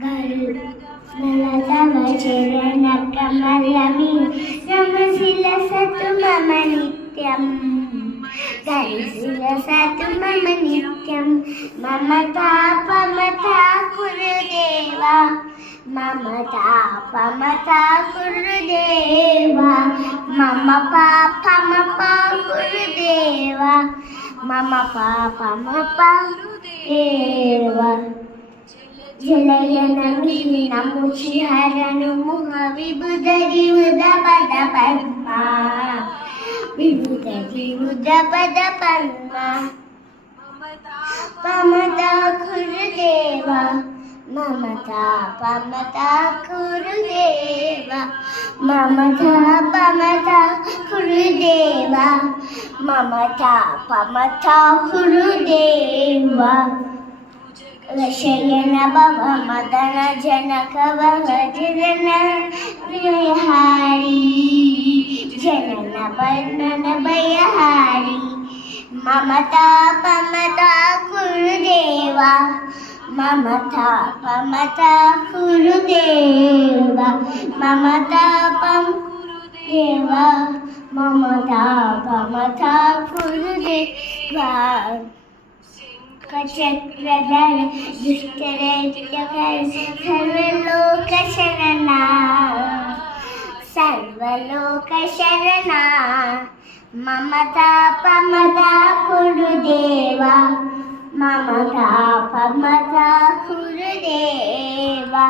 गरुडगमनतव चरणकमलमि नमसिलसतु मम नित्यं गरिसिलसतु मम नित्यं मम तापमथा कुरुदेवा मम तापमथा कुरुदेवा मम पापमपा कुरुदेवा मम पापमपा कुरुदेवा जलयनमीनमुचिहरनु मुहविबुधरिउदपदपद्मा विबुधरिउदपदपद्मा पमता कुरुदेवा ममता पमता कुरुदेवा ममता पमता कुरुदेवा ममता पमता कुरुदेवा शयन भव मदन जनक वहजन प्रियहारी जनन वर्णन भयहारी ममता पमता कुरुदेवा ममता पमता कुरुदेवा ममता पम देवा ममता पमता कुरुदेवा चक्रधर दुष्टदैत्यकर सर्वलोकशरणा सर्वलोकशरणा ममता पमता कुरुदेवा ममता पमता कुरुदेवा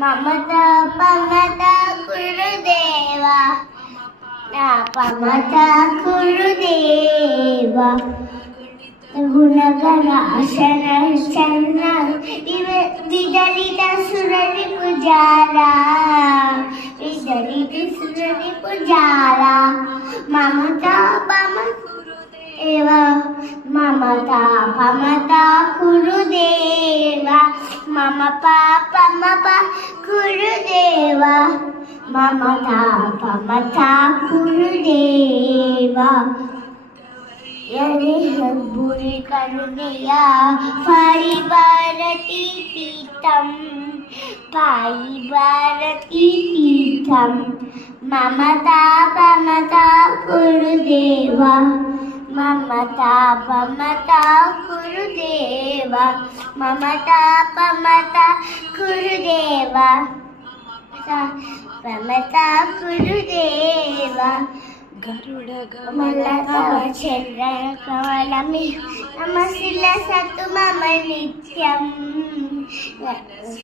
ममता पमता कुरुदेवा पमता कुरुदेवा गुणगणाशन चन्न विदलित सुररि पुजारा विदलित सुररि पुजारा ममता पम एवा ममता पमता कुरुदेवा मम पापमपा कुरुदेवा ममता पमता कुरुदेवा यदि बुरी करुणया पाई भारती पीठम ममता पमता कुरुदेवा ममता पमता कुरुदेवा ममता पमता कुरुदेवा पमता कुरुदेवा गरुडगमनतव चरणकमलमि नमसिलसतु मम नित्यम्।